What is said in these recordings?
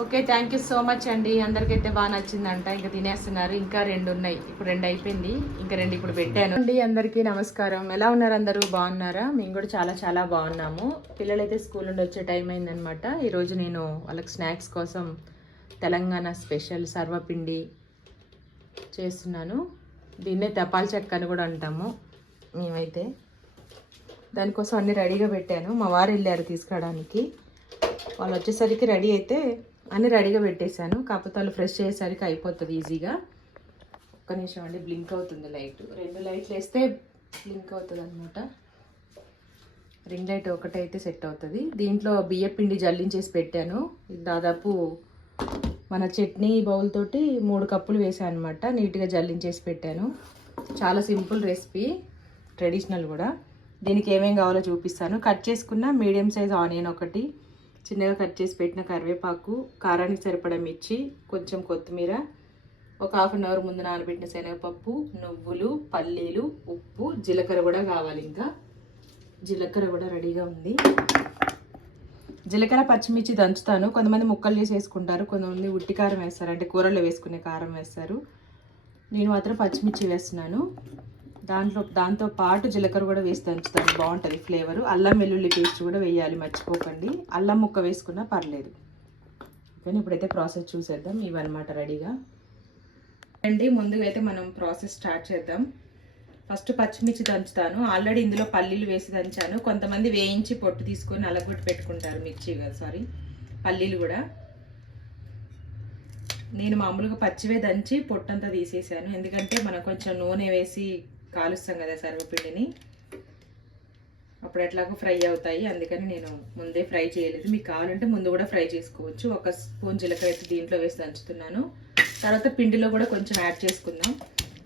Okay thank you so much అండి. అందరికైతే బాగా నచ్చిందంట. ఇంకా తినేస్తున్నారు. ఇంకా రెండు ఉన్నాయి. ఇప్పుడు రెండు అయిపోయింది. ఇంకా రెండు ఇప్పుడు పెట్టాను. అండి అందరికీ నమస్కారం. ఎలా ఉన్నారు అందరూ? బాగున్నారా? మేము కూడా చాలా చాలా బాగున్నాము. పిల్లలైతే స్కూల్ నుండి వచ్చే టైం అయిందనమాట ఈరోజు నేను వాళ్ళకి స్నాక్స్ కోసం తెలంగాణ స్పెషల్ సర్వపిండి చేస్తున్నాను. దీన్నే తపాల్ చెక్క అని కూడా అంటాము మేమైతే. దానికోసం అన్ని రెడీగా పెట్టాను. మా వారు వెళ్ళారు తీసుకురావడానికి. వాళ్ళు వచ్చేసరికి రెడీ అయితే అన్ని రెడీగా పెట్టేశాను. కాకపోతే వాళ్ళు ఫ్రెష్ చేసేసరికి అయిపోతుంది ఈజీగా. ఒక్క నిమిషం అండి బ్లింక్ అవుతుంది లైట్. రెండు లైట్లు వేస్తే బ్లింక్ అవుతుంది అనమాట రింగ్ లైట్ ఒకటైతే సెట్ అవుతుంది. దీంట్లో బియ్య పిండి జల్లించేసి పెట్టాను. దాదాపు మన చట్నీ బౌల్ తోటి మూడు కప్పులు వేసాను అనమాట నీట్గా జల్లించేసి పెట్టాను. చాలా సింపుల్ రెసిపీ ట్రెడిషనల్ కూడా. దీనికి ఏమేమి కావాలో చూపిస్తాను. కట్ చేసుకున్న మీడియం సైజ్ ఆనియన్ ఒకటి చిన్నగా కట్ చేసి పెట్టిన కరివేపాకు కారానికి సరిపడా మిర్చి కొంచెం కొత్తిమీర ఒక హాఫ్ అన్ అవర్ ముందు నానబెట్టిన శనగపప్పు నువ్వులు పల్లీలు ఉప్పు జీలకర్ర కూడా కావాలి ఇంకా. జీలకర్ర కూడా రెడీగా ఉంది. జీలకర్ర పచ్చిమిర్చి దంచుతాను. కొంతమంది ముక్కలు చేసి వేసుకుంటారు కొంతమంది ఉట్టి కారం వేస్తారు. అంటే కూరల్లో వేసుకునే కారం వేస్తారు. నేను మాత్రం పచ్చిమిర్చి వేస్తున్నాను. దాంట్లో దాంతో పాటు జీలకర్ర కూడా వేసి దంచుతాను. బాగుంటుంది ఫ్లేవర్. అల్లం వెల్లుల్లి పేస్ట్ కూడా వేయాలి. మర్చిపోకండి. అల్లం ముక్క వేసుకున్నా పర్లేదు. కానీ ఇప్పుడైతే ప్రాసెస్ చూసేద్దాం. ఇవన్నమాట రెడీగా. అండి ముందుగా అయితే మనం ప్రాసెస్ స్టార్ట్ చేద్దాం. ఫస్ట్ పచ్చిమిర్చి దంచుతాను. ఆల్రెడీ ఇందులో పల్లీలు వేసి దంచాను. కొంతమంది వేయించి పొట్టు తీసుకొని నలగొట్టి పెట్టుకుంటారు మిర్చి సారీ. పల్లీలు కూడా. నేను మామూలుగా పచ్చివే దంచి పొట్టంతా తీసేసాను. ఎందుకంటే మనం కొంచెం నూనె వేసి కాలుస్తాం కదా సర్వపిండిని. అప్పుడు ఎట్లాగో ఫ్రై అవుతాయి. అందుకని నేను ముందే ఫ్రై చేయలేదు. మీకు కావాలంటే ముందు కూడా ఫ్రై చేసుకోవచ్చు. ఒక స్పూన్ జీలకర్ర అయితే దీంట్లో వేసి దంచుతున్నాను. తర్వాత పిండిలో కూడా కొంచెం యాడ్ చేసుకుందాం.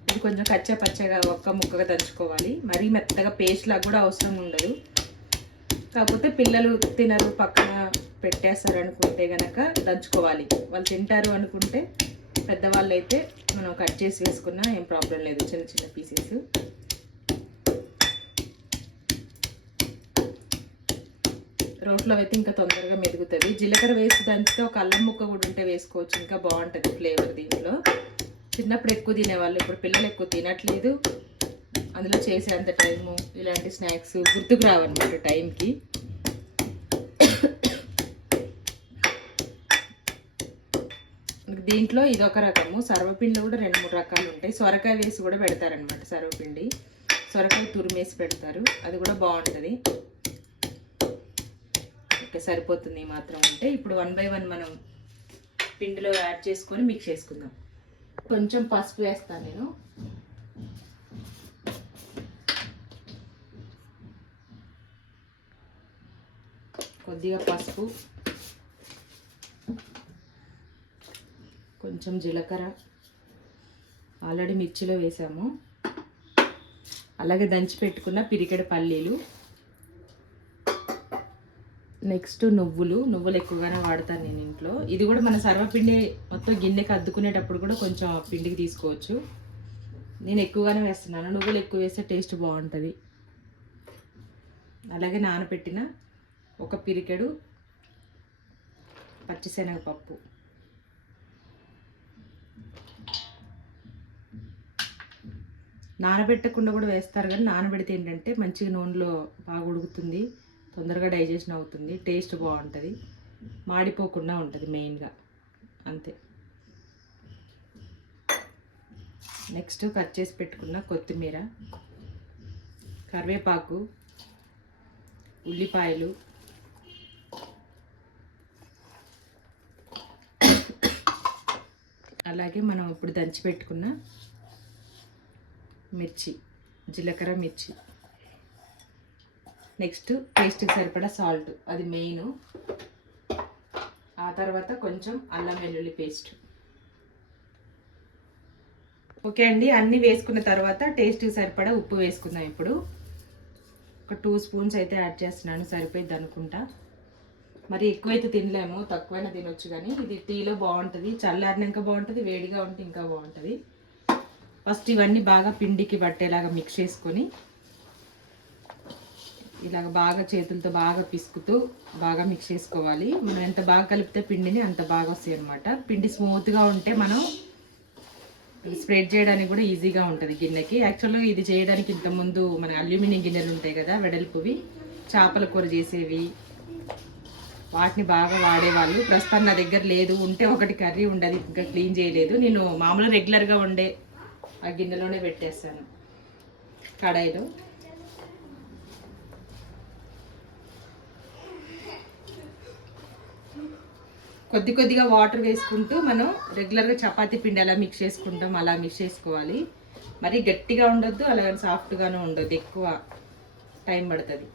ఇది కొంచెం కచ్చా పచ్చగా ఒక్క ముక్కగా దంచుకోవాలి. మరీ మెత్తగా పేస్ట్ లాగా కూడా అవసరం ఉండదు. కాకపోతే పిల్లలు తినరు పక్కన పెట్టేస్తారు అనుకుంటే కనుక దంచుకోవాలి. వాళ్ళు తింటారు అనుకుంటే పెద్దవాళ్ళు అయితే మనం కట్ చేసి వేసుకున్నా ఏం ప్రాబ్లం లేదు. చిన్న చిన్న పీసెస్. రోట్లో అయితే ఇంకా తొందరగా మెదుగుతుంది. జీలకర్ర వేసి దంచితే ఒక అల్లం ముక్క కూడా ఉంటే వేసుకోవచ్చు. ఇంకా బాగుంటుంది ఫ్లేవర్ దీంట్లో చిన్నప్పుడు ఎక్కువ తినేవాళ్ళు ఇప్పుడు పిల్లలు ఎక్కువ తినట్లేదు. అందులో చేసేంత టైము ఇలాంటి స్నాక్స్ గుర్తుకు రావన్నమాట టైంకి. దీంట్లో ఇదొక రకము. సర్వపిండి కూడా రెండు మూడు రకాలు ఉంటాయి. సొరకాయ వేసి కూడా పెడతారనమాట సర్వపిండి. సొరకాయ తురిమేసి పెడతారు. అది కూడా బాగుంటుంది. ఓకే సరిపోతుంది మాత్రం ఉంటే. ఇప్పుడు వన్ బై వన్ మనం పిండిలో యాడ్ చేసుకొని మిక్స్ చేసుకుందాం. కొంచెం పసుపు వేస్తాను నేను. కొద్దిగా పసుపు. కొంచెం జీలకర్ర ఆల్రెడీ మిర్చిలో వేసాము. అలాగే దంచి పెట్టుకున్న పిరికెడ పల్లీలు. నెక్స్ట్ నువ్వులు. నువ్వులు ఎక్కువగానే వాడతాను నేను ఇంట్లో. ఇది కూడా మన సర్వపిండి మొత్తం గిన్నెకి అద్దుకునేటప్పుడు కూడా కొంచెం పిండికి తీసుకోవచ్చు. నేను ఎక్కువగానే వేస్తున్నాను. నువ్వులు ఎక్కువ వేస్తే టేస్ట్ బాగుంటుంది. అలాగే నానబెట్టిన ఒక పిరికెడు పచ్చిశనగపప్పు. నానబెట్టకుండా కూడా వేస్తారు కానీ నానబెడితే ఏంటంటే మంచిగా నూనెలో బాగా ఉడుకుతుంది తొందరగా డైజెషన్ అవుతుంది టేస్ట్ బాగుంటుంది మాడిపోకుండా ఉంటుంది మెయిన్గా. అంతే. నెక్స్ట్ కట్ చేసి పెట్టుకున్న కొత్తిమీర కరివేపాకు ఉల్లిపాయలు అలాగే మనం ఇప్పుడు దంచి పెట్టుకున్న మిర్చి జీలకర్ర మిర్చి. నెక్స్ట్ టేస్ట్కి సరిపడా సాల్ట్ అది మెయిన్ ఆ తర్వాత కొంచెం అల్లం వెల్లుల్లి పేస్ట్ ఓకే అండి అన్నీ వేసుకున్న తర్వాత టేస్ట్కి సరిపడా ఉప్పు వేసుకుందాం ఇప్పుడు. ఒక టూ స్పూన్స్ అయితే యాడ్ చేస్తున్నాను సరిపోయింది అనుకుంటా. మరి ఎక్కువైతే తినలేము తక్కువైనా తినొచ్చు కానీ ఇది టీలో బాగుంటుంది చల్లారినాక బాగుంటుంది వేడిగా ఉంటే ఇంకా బాగుంటుంది. ఫస్ట్ ఇవన్నీ బాగా పిండికి పట్టేలాగా మిక్స్ చేసుకొని ఇలాగ బాగా చేతులతో బాగా పిసుకుతూ బాగా మిక్స్ చేసుకోవాలి. మనం ఎంత బాగా కలిపితే పిండిని అంత బాగా వస్తాయి అనమాట పిండి స్మూత్గా ఉంటే మనం స్ప్రెడ్ చేయడానికి కూడా ఈజీగా ఉంటుంది గిన్నెకి. యాక్చువల్గా ఇది చేయడానికి ఇంతకుముందు మన అల్యూమినియం గిన్నెలు ఉంటాయి కదా వెడల్పువి చేపల కూర చేసేవి. వాటిని బాగా వాడేవాళ్ళు. ప్రస్తుతం నా దగ్గర లేదు ఉంటే ఒకటి కర్రీ ఉండదు ఇంకా క్లీన్ చేయలేదు. నేను మామూలు రెగ్యులర్గా ఉండే ఆ గిన్నెలోనే పెట్టేస్తాను కడాయిలో. కొద్ది కొద్దిగా వాటర్ వేసుకుంటూ మనం రెగ్యులర్గా చపాతీ పిండి ఎలా మిక్స్ చేసుకుంటాం. అలా మిక్స్ చేసుకోవాలి. మరి గట్టిగా ఉండొద్దు అలాగే సాఫ్ట్గానే ఉండొద్దు. ఎక్కువ టైం పడుతుంది.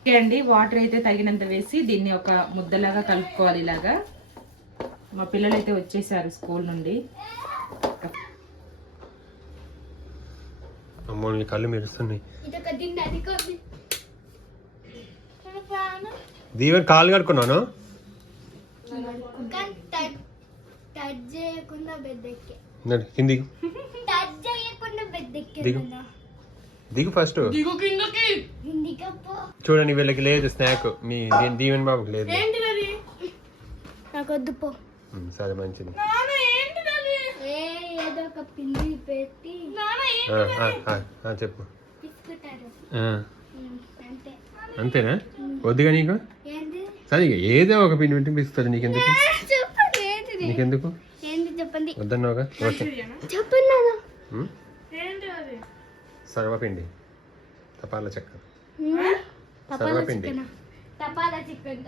ఓకే అండి వాటర్ అయితే తగినంత వేసి దీన్ని ఒక ముద్దలాగా కలుపుకోవాలి ఇలాగా. మా పిల్లలు అయితే వచ్చేసారు స్కూల్ నుండి. అమ్మో నీ కళ్ళు మెరుస్తున్నాయి. దీవెన్ కాలు కడుక్కున్నాను? కిందికి. దిగు. దిగు ఫస్ట్. హిందీకప్పో చూడండి వీళ్ళకి లేదు స్నాక్. మీ దీవెన్ బాబుకి లేదు. నాకు వద్దు పో. ఉమ్, సరే మంచిది. చెప్పు. అంతేనా? వద్దుగా నీకు? సరే ఏదో ఒక పిండి పెట్టి పిస్తుంది నీకెందుకు? నీకెందుకు? చెప్పండి. వద్దన్నావుగా? చెప్పండి సర్వపిండి. తపాల చెక్క. తపాలా సర్వపిండి. చికెన్? తపాలా చికెన్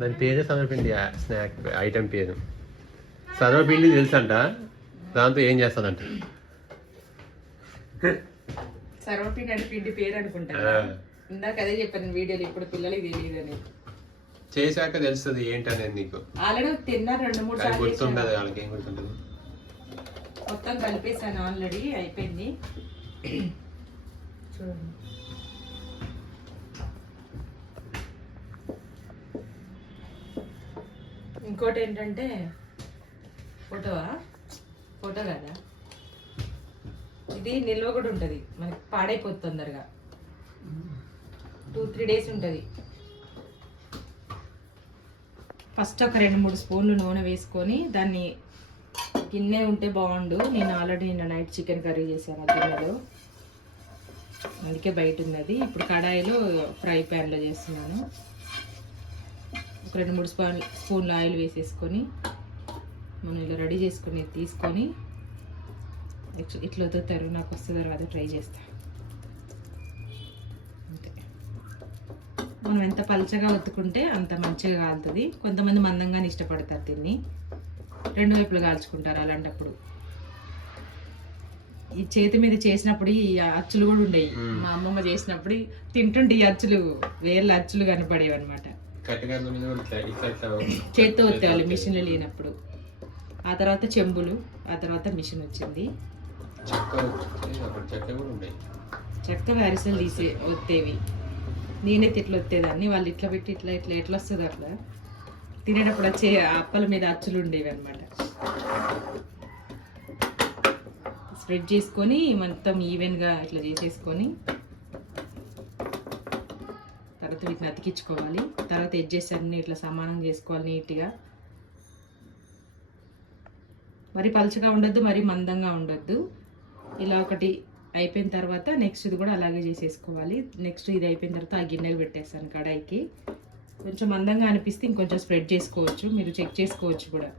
దాని పేరే సర్వపిండి స్నాక్ ఐటెం పేరు. సర్వపిండి తెలుసంట. దాంతో ఏం చేస్తానంట సర్వపిండి అంటే పిండి పేరు అనుకుంటా. ఇందాక అదే చెప్పాను వీడియోలో ఇప్పుడు పిల్లలకి తెలియదు అని చేశాక తెలుస్తుంది ఏంటనేది నీకు. ఆల్రెడీ తిన్నారు రెండు మూడు సార్లు గుర్తుండదు. వాళ్ళకి ఏం గుర్తుంటుంది మొత్తం కలిపేసాను ఆల్రెడీ అయిపోయింది. చూడండి. ఇంకోటి ఏంటంటే ఫోటోవా? ఫోటో కదా? ఇది నిల్వ కూడా ఉంటుంది మనకి పాడైపోతుంది తొందరగా. టూ త్రీ డేస్ ఉంటుంది. ఫస్ట్ ఒక రెండు మూడు స్పూన్లు నూనె వేసుకొని దాన్ని గిన్నె ఉంటే బాగుండు. నేను ఆల్రెడీ నిన్న నైట్ చికెన్ కర్రీ చేశాను ఆ గిన్నెలో. అందుకే బయట ఉన్నది. ఇప్పుడు కడాయిలో ఫ్రై ప్యాన్లో చేస్తున్నాను. ఒక రెండు మూడు స్పూన్ స్పూన్లు ఆయిల్ వేసేసుకొని మనం ఇలా రెడీ చేసుకుని తీసుకొని ఇట్లా ఇట్లా వదులుతారు నాకు వస్తే తర్వాత ట్రై చేస్తా. అంతే. మనం ఎంత పలచగా ఒత్తుకుంటే అంత మంచిగా కాలుతుంది. కొంతమంది మందంగానే ఇష్టపడతారు దీన్ని. రెండు వైపులు కాల్చుకుంటారు అలాంటప్పుడు. ఈ చేతి మీద చేసినప్పుడు ఈ అచ్చులు కూడా ఉండేవి. మా అమ్మమ్మ చేసినప్పుడు తింటుంటే ఈ అచ్చులు వేర్ల అచ్చులు కనపడేవి అనమాట చేత్తో ఒత్తేవాళ్ళు మిషన్లు లేనప్పుడు. ఆ తర్వాత చెంబులు ఆ తర్వాత మిషన్ వచ్చింది. చెక్క వ్యారిసలు తీసే ఒత్తేవి. నేనైతే ఇట్లా ఒత్తేదాన్ని వాళ్ళు ఇట్లా పెట్టి ఇట్లా ఇట్లా ఎట్లా వస్తుంది అట్లా? తినేటప్పుడు వచ్చే అప్పల మీద అచ్చులు ఉండేవి అనమాట స్ప్రెడ్ చేసుకొని మొత్తం ఈవెన్గా ఇట్లా చేసేసుకొని తర్వాత వీటిని అతికించుకోవాలి. తర్వాత ఎడ్జెస్ అన్ని ఇట్లా సమానం చేసుకోవాలి నీట్గా. మరి పలుచగా ఉండొద్దు మరి మందంగా ఉండొద్దు. ఇలా ఒకటి అయిపోయిన తర్వాత నెక్స్ట్ ఇది కూడా అలాగే చేసేసుకోవాలి. నెక్స్ట్ ఇది అయిపోయిన తర్వాత ఆ గిన్నెలు పెట్టేస్తాను కడాయికి. కొంచెం అందంగా అనిపిస్తే ఇంకొంచెం స్ప్రెడ్ చేసుకోవచ్చు. మీరు చెక్ చేసుకోవచ్చు కూడా.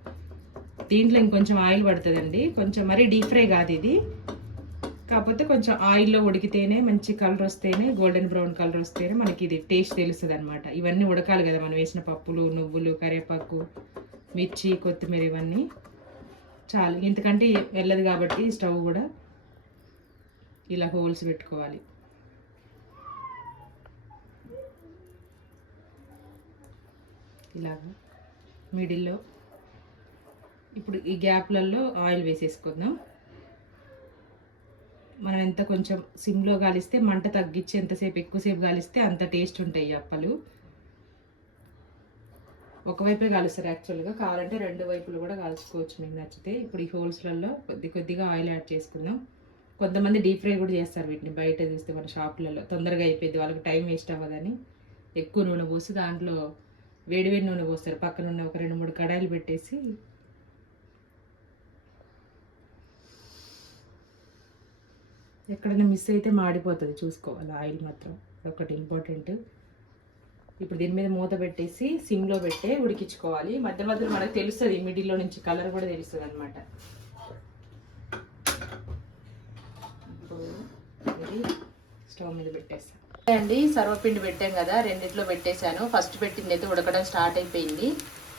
దీంట్లో ఇంకొంచెం ఆయిల్ పడుతుందండి. కొంచెం మరీ డీప్ ఫ్రై కాదు ఇది. కాకపోతే కొంచెం ఆయిల్లో ఉడికితేనే మంచి కలర్ వస్తేనే గోల్డెన్ బ్రౌన్ కలర్ వస్తేనే మనకి ఇది టేస్ట్ తెలుస్తుంది అనమాట ఇవన్నీ ఉడకాలి కదా మనం వేసిన పప్పులు నువ్వులు కరివేపాకు మిర్చి కొత్తిమీర ఇవన్నీ. చాలు. ఇంతకంటే వెళ్ళదు కాబట్టి స్టవ్ కూడా ఇలా హోల్స్ పెట్టుకోవాలి. ఇలాగా మిడిల్లో. ఇప్పుడు ఈ గ్యాప్లలో ఆయిల్ వేసేసుకుందాం. మనం ఎంత కొంచెం సిమ్లో గాలిస్తే మంట తగ్గించి ఎంతసేపు ఎక్కువసేపు గాలిస్తే అంత టేస్ట్ ఉంటాయి ఈ అప్పలు. ఒకవైపే కాలుస్తారు యాక్చువల్గా. కావాలంటే రెండు వైపులు కూడా కాల్చుకోవచ్చు మీకు నచ్చితే. ఇప్పుడు ఈ హోల్స్లలో కొద్ది కొద్దిగా ఆయిల్ యాడ్ చేసుకుందాం. కొంతమంది డీప్ ఫ్రై కూడా చేస్తారు వీటిని. బయట చూస్తే మన షాపులలో తొందరగా అయిపోయింది. వాళ్ళకి టైం వేస్ట్ అవ్వదని. ఎక్కువ నూనె పోసి దాంట్లో వేడివేడి నూనె పోస్తారు. పక్కన ఉన్న ఒక రెండు మూడు కడాయిలు పెట్టేసి ఎక్కడైనా మిస్ అయితే మాడిపోతుంది చూసుకోవాలి. ఆయిల్ మాత్రం ఒకటి ఇంపార్టెంట్. ఇప్పుడు దీని మీద మూత పెట్టేసి సిమ్లో పెట్టే ఉడికించుకోవాలి. మధ్య మధ్యలో మనకు తెలుస్తుంది మిడిల్లో నుంచి కలర్ కూడా తెలుస్తుంది అనమాట ఇప్పుడు ఇది స్టవ్ మీద పెట్టేస్తాను అండి సర్వపిండి పెట్టాం కదా రెండిట్లో పెట్టేశాను. ఫస్ట్ పెట్టింది అయితే ఉడకడం స్టార్ట్ అయిపోయింది.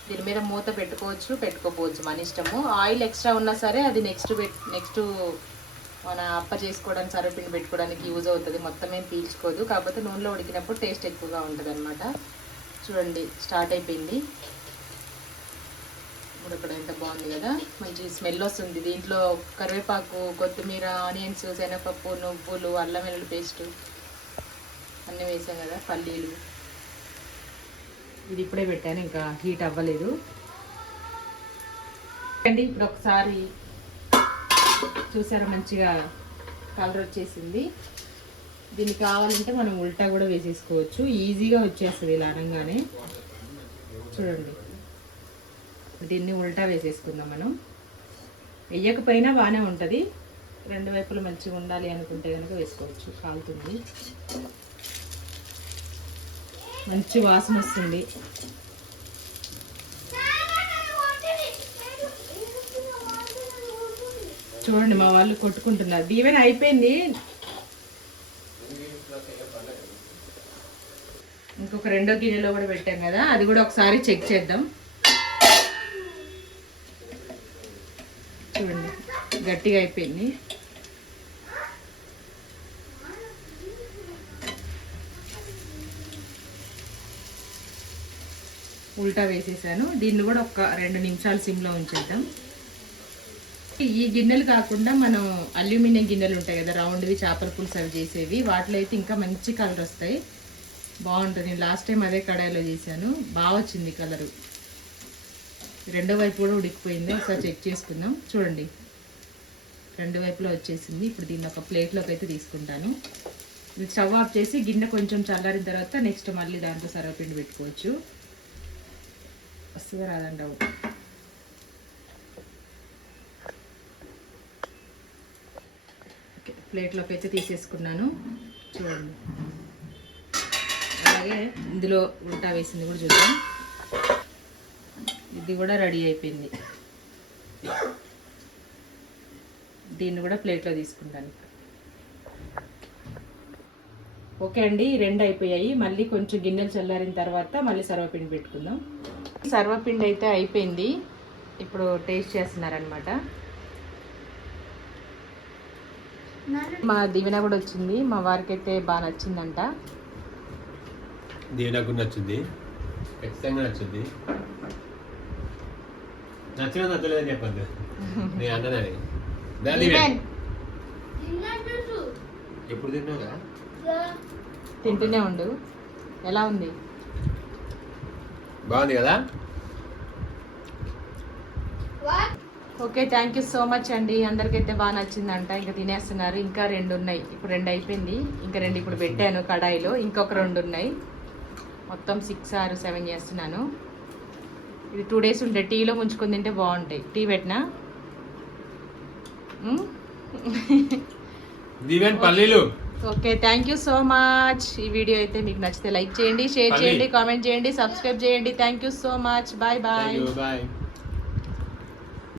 దీని మీద మూత పెట్టుకోవచ్చు పెట్టుకోపోవచ్చు మన ఇష్టము. ఆయిల్ ఎక్స్ట్రా ఉన్నా సరే అది నెక్స్ట్ నెక్స్ట్ మన అప్ప చేసుకోవడానికి సర్వపిండి పెట్టుకోవడానికి యూజ్ అవుతుంది. మొత్తం ఏం పీల్చుకోదు. కాకపోతే నూనెలో ఉడికినప్పుడు టేస్ట్ ఎక్కువగా ఉంటుంది అనమాట చూడండి స్టార్ట్ అయిపోయింది. ఉడకడం ఎంత బాగుంది కదా. మంచి స్మెల్ వస్తుంది. దీంట్లో కరివేపాకు కొత్తిమీర ఆనియన్స్ శనగపప్పు నువ్వులు అల్లం వెల్లుల్లి పేస్ట్ అన్నీ వేసాం కదా పల్లీలు. ఇది ఇప్పుడే పెట్టాను ఇంకా హీట్ అవ్వలేదు. అండి ఇప్పుడు ఒకసారి చూసారా మంచిగా కలర్ వచ్చేసింది. దీనికి కావాలంటే మనం ఉల్టా కూడా వేసేసుకోవచ్చు. ఈజీగా వచ్చేస్తుంది ఇలా అనగానే. చూడండి. దీన్ని ఉల్టా వేసేసుకుందాం మనం. వెయ్యకపోయినా బాగానే ఉంటుంది. రెండు వైపులు మంచిగా ఉండాలి అనుకుంటే కనుక వేసుకోవచ్చు. కాలుతుంది. మంచి వాసన వస్తుంది. చూడండి మా వాళ్ళు కొట్టుకుంటున్నారు. దీవెన అయిపోయింది. ఇంకొక రెండో గిన్నెలో కూడా పెట్టాం కదా అది కూడా ఒకసారి చెక్ చేద్దాం. చూడండి గట్టిగా అయిపోయింది. ఉల్టా వేసేసాను. దీన్ని కూడా ఒక రెండు నిమిషాలు సిమ్లో ఉంచేద్దాం. ఈ గిన్నెలు కాకుండా మనం అల్యూమినియం గిన్నెలు ఉంటాయి కదా రౌండ్వి చేపల పులుసు అవి చేసేవి. వాటిలో అయితే ఇంకా మంచి కలర్ వస్తాయి. బాగుంటుంది. నేను లాస్ట్ టైం అదే కడాయిలో చేశాను. బాగా వచ్చింది కలరు. రెండో వైపు కూడా ఉడికిపోయింది. ఒకసారి చెక్ చేసుకుందాం. చూడండి. రెండు వైపులో వచ్చేసింది. ఇప్పుడు దీన్ని ఒక ప్లేట్లోకి అయితే తీసుకుంటాను. ఇది స్టవ్ ఆఫ్ చేసి గిన్నె కొంచెం చల్లారిన తర్వాత నెక్స్ట్ మళ్ళీ దాంట్లో సర్వపిండి పెట్టుకోవచ్చు. వస్తుందా రాదండి డౌట్ ప్లేట్లోకి అయితే తీసేసుకున్నాను. చూడండి. అలాగే ఇందులో ఉల్టా వేసింది కూడా చూద్దాం. ఇది కూడా రెడీ అయిపోయింది. దీన్ని కూడా ప్లేట్లో తీసుకుంటాను. ఓకే అండి రెండు అయిపోయాయి. మళ్ళీ కొంచెం గిన్నెలు చల్లారిన తర్వాత మళ్ళీ సర్వపిండి పెట్టుకుందాం. సర్వపిండి అయితే అయిపోయింది. ఇప్పుడు టేస్ట్ చేస్తున్నారనమాట మా దీవెన కూడా వచ్చింది. మా వారికి అయితే బాగా నచ్చిందంట. దీవెనకు నచ్చింది. ఖచ్చితంగా నచ్చింది. నచ్చిన నచ్చలేదని చెప్పద్దు. నేను అన్నదని దీవెన్. ఎప్పుడు తిన్నావుగా తింటూనే ఉండు. ఎలా ఉంది? బాగుంది కదా what okay thank you so much అండి. అందరికైతే బాగా నచ్చిందంట. ఇంకా తినేస్తున్నారు. ఇంకా రెండు ఉన్నాయి ఇప్పుడు రెండు అయిపోయింది. ఇంకా రెండు ఇప్పుడు పెట్టాను కడాయిలో. ఇంకొక రెండు ఉన్నాయి మొత్తం సిక్స్ ఆరు సెవెన్ చేస్తున్నాను. ఇది టూ డేస్ ఉంటాయి టీలో ముంచుకొని తింటే బాగుంటాయి. టీ పెట్టినా? పల్లీలు. Okay thank you so much ఈ వీడియో అయితే మీకు నచ్చితే లైక్ చేయండి షేర్. చేయండి కామెంట్ చేయండి సబ్స్క్రైబ్ చేయండి. Thank you so much bye bye bye